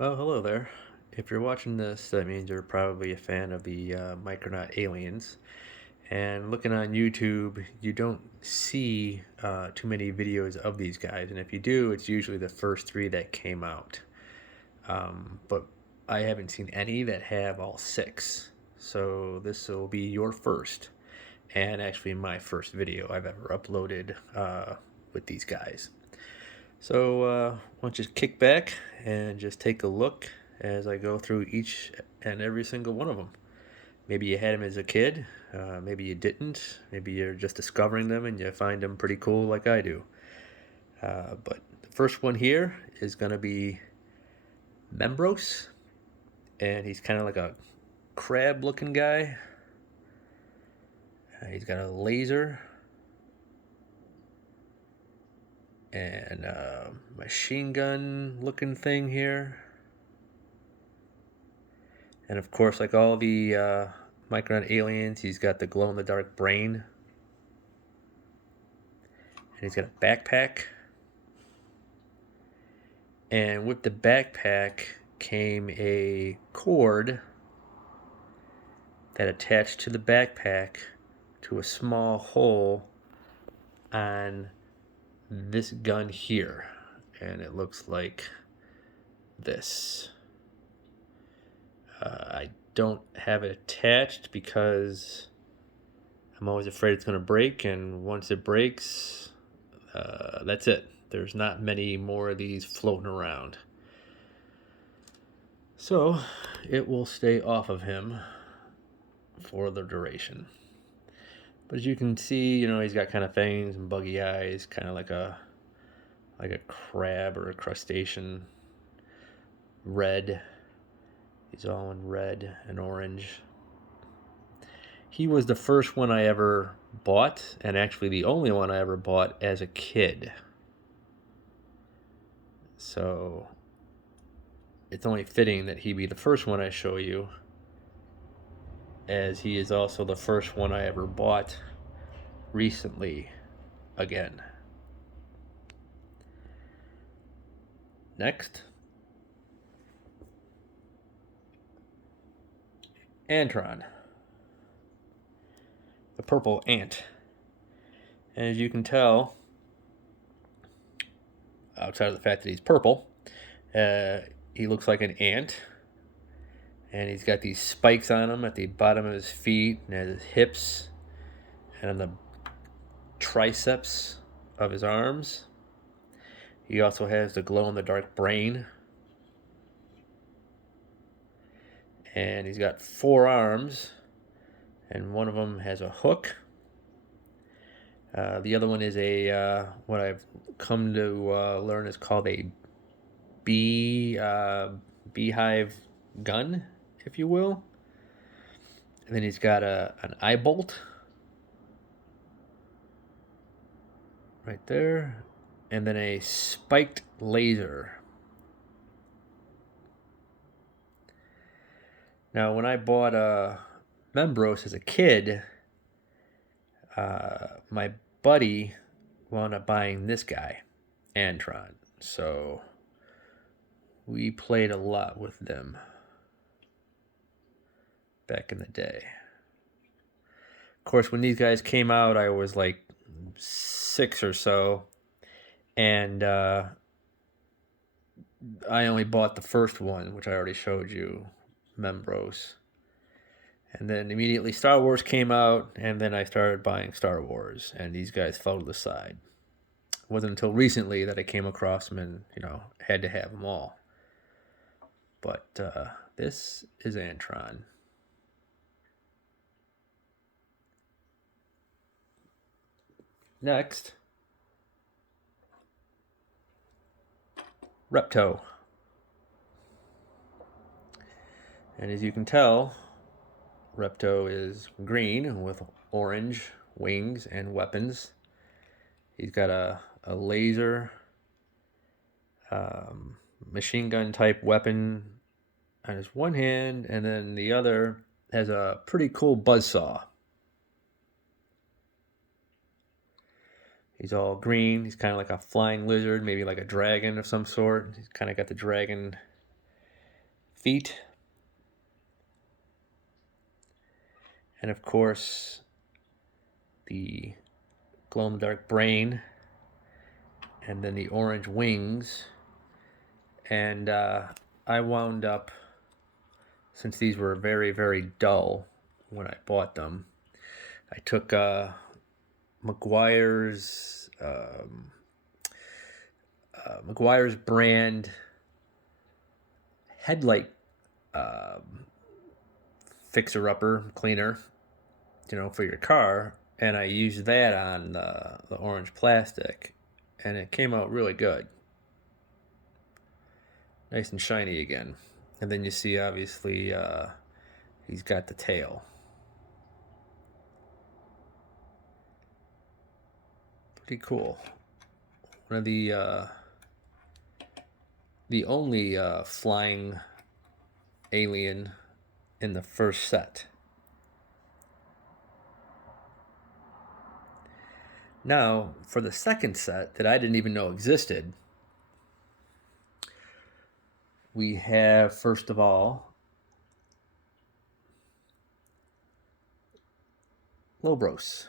Oh, hello there. If you're watching this, that means you're probably a fan of the Micronaut Aliens. And looking on YouTube, you don't see too many videos of these guys. And if you do, it's usually the first three that came out. But I haven't seen any that have all six. So this will be your first, and actually my first video I've ever uploaded with these guys. So why don't you kick back and just take a look as I go through each and every single one of them. Maybe you had them as a kid, maybe you didn't, maybe you're just discovering them and you find them pretty cool like I do. But the first one here is going to be Membros, and he's kind of like a crab looking guy. He's got a laser and a machine gun looking thing here. And of course, like all the Micronaut aliens, he's got the glow in the dark brain. And he's got a backpack. And with the backpack came a cord that attached to the backpack to a small hole on this gun here. And it looks like this. I don't have it attached because I'm always afraid it's going to break, and once it breaks, that's it. There's not many more of these floating around. So it will stay off of him for the duration. But as you can see, he's got kind of fangs and buggy eyes, kind of like a crab or a crustacean. Red. He's all in red and orange. He was the first one I ever bought, and actually the only one I ever bought as a kid. So it's only fitting that he be the first one I show you, as he is also the first one I ever bought recently again. Next, Antron, the purple ant. And as you can tell, outside of the fact that he's purple, he looks like an ant. And he's got these spikes on him at the bottom of his feet and at his hips and on the triceps of his arms. He also has the glow in the dark brain. And he's got 4 arms, and one of them has a hook. The other one is what I've come to learn is called a beehive gun, if you will. And then he's got an eye bolt right there, and then a spiked laser. Now, when I bought Membros as a kid, my buddy wound up buying this guy, Antron. So we played a lot with them back in the day. Of course, when these guys came out, I was like 6 or so, and I only bought the first one, which I already showed you, Membros. And then immediately Star Wars came out, and then I started buying Star Wars, and these guys fell to the side. It wasn't until recently that I came across them and, had to have them all. But this is Antron. Next, Repto. And as you can tell, Repto is green with orange wings and weapons. He's got a laser machine gun type weapon on his one hand, and then the other has a pretty cool buzzsaw. He's all green. He's kind of like a flying lizard, maybe like a dragon of some sort. He's kind of got the dragon feet. And of course, the glow-in-the-dark brain, and then the orange wings. And I wound up, since these were very, very dull when I bought them, I took McGuire's brand headlight fixer-upper cleaner, for your car, and I used that on the orange plastic, and it came out really good. Nice and shiny again. And then you see, obviously, he's got the tail. Pretty cool. One of the only flying alien in the first set. Now, for the second set that I didn't even know existed, we have, first of all, Lobros.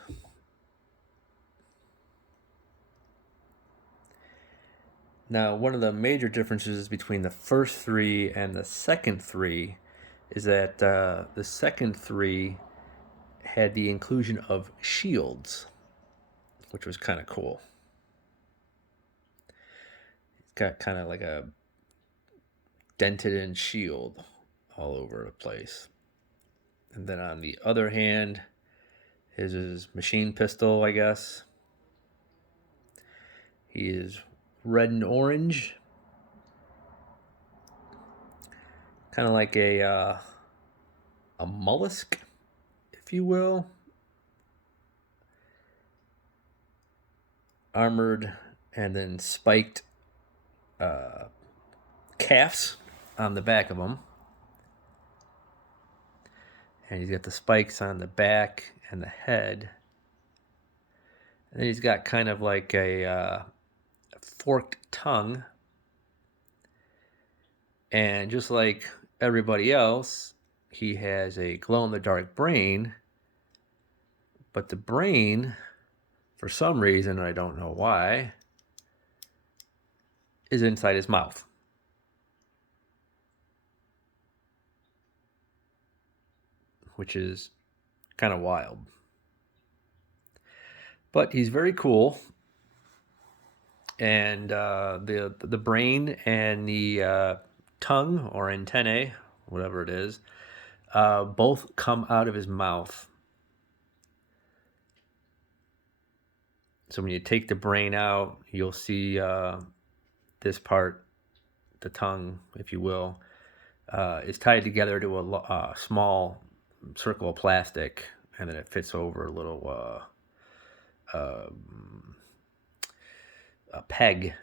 Now, one of the major differences between the first three and the second three is that the second three had the inclusion of shields, which was kind of cool. It's got kind of like a dented-in shield all over the place. And then on the other hand, his machine pistol, I guess. He is red and orange, kind of like a mollusk, if you will. Armored and then spiked calves on the back of him. And he's got the spikes on the back and the head. And then he's got kind of like a forked tongue. And just like everybody else, he has a glow-in-the-dark brain. But the brain, for some reason, I don't know why, is inside his mouth. Which is kind of wild. But he's very cool. And the brain and the tongue or antennae, whatever it is, both come out of his mouth. So when you take the brain out, you'll see this part, the tongue, if you will, is tied together to a small circle of plastic, and then it fits over a little a peg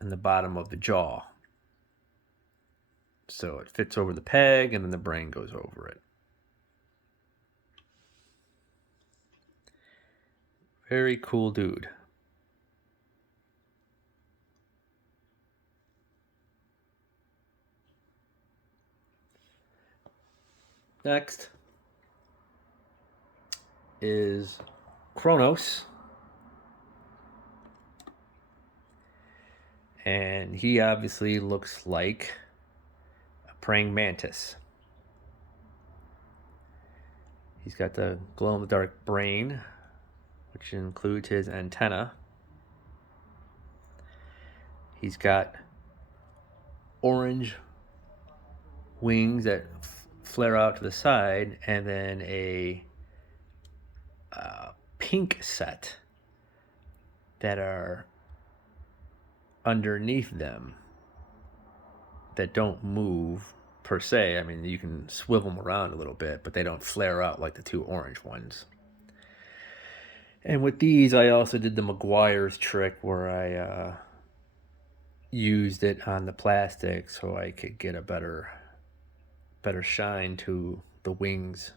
in the bottom of the jaw. So it fits over the peg, and then the brain goes over it. Very cool dude. Next is Kronos. And he obviously looks like a praying mantis. He's got the glow-in-the-dark brain, which includes his antenna. He's got orange wings that flare out to the side, and then a pink set that are underneath them that don't move per se. I mean, you can swivel them around a little bit, but they don't flare out like the two orange ones. And with these, I also did the McGuire's trick where I used it on the plastic so I could get a better shine to the wings.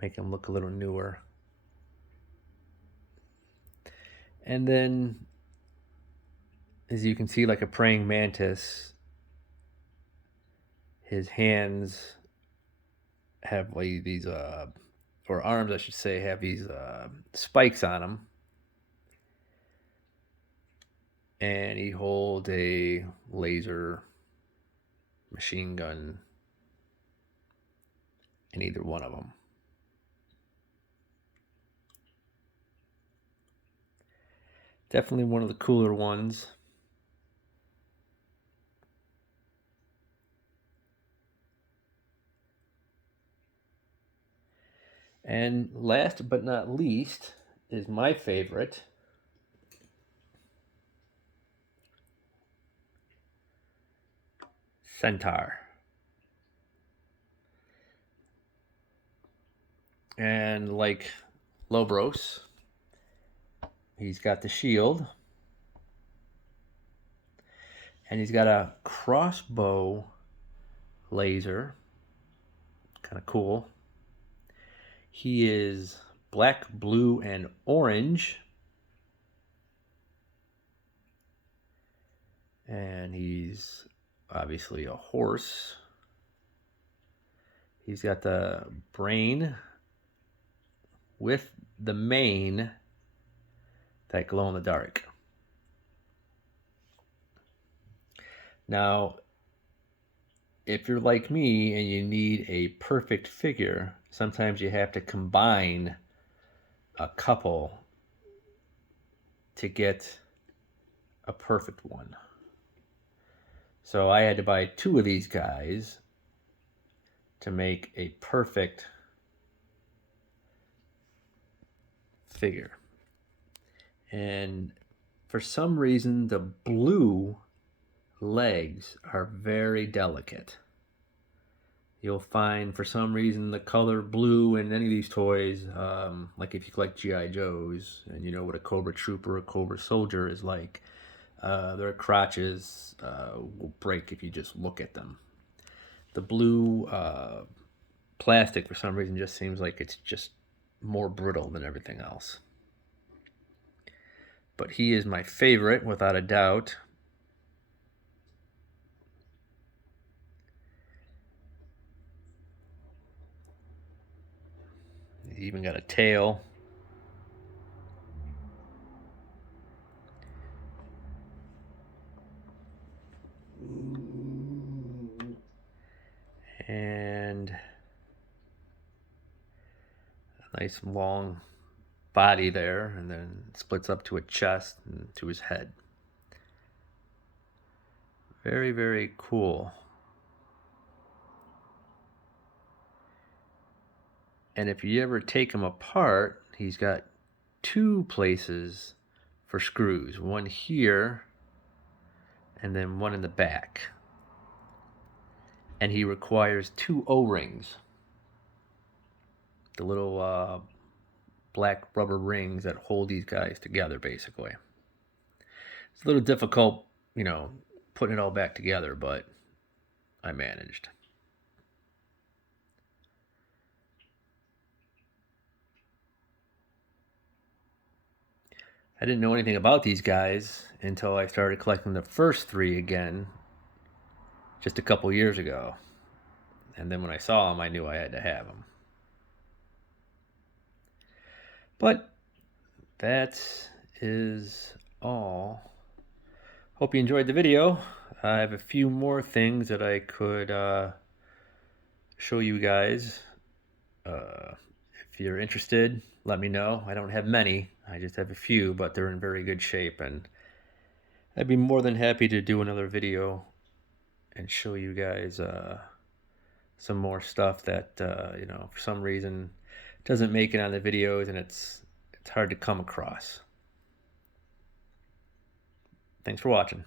Make them look a little newer. And then as you can see, like a praying mantis, his hands have like these, or arms, I should say, have these spikes on them. And he holds a laser machine gun in either one of them. Definitely one of the cooler ones. And last but not least is my favorite, Centaur. And like Lobros, he's got the shield. And he's got a crossbow laser. Kind of cool. He is black, blue, and orange. And he's obviously a horse. He's got the brain with the mane that glow in the dark. Now, if you're like me and you need a perfect figure, sometimes you have to combine a couple to get a perfect one. So I had to buy 2 of these guys to make a perfect figure. And for some reason, the blue legs are very delicate. You'll find, for some reason, the color blue in any of these toys, like if you collect G.I. Joes and you know what a Cobra Trooper or Cobra Soldier is like, their crotches will break if you just look at them. The blue plastic, for some reason, just seems like it's just more brittle than everything else. But he is my favorite, without a doubt. He's even got a tail. And a nice long body there, and then splits up to a chest and to his head. Very, very cool. And if you ever take him apart, he's got 2 places for screws. One here, and then one in the back. And he requires 2 O-rings. The little black rubber rings that hold these guys together, basically. It's a little difficult, you know, putting it all back together, but I managed. I didn't know anything about these guys until I started collecting the first 3 again just a couple years ago. And then when I saw them, I knew I had to have them. But that is all. Hope you enjoyed the video. I have a few more things that I could show you guys. If you're interested, let me know. I don't have many. I just have a few, but they're in very good shape. And I'd be more than happy to do another video and show you guys some more stuff that, you know, for some reason doesn't make it on the videos, and it's hard to come across. Thanks for watching.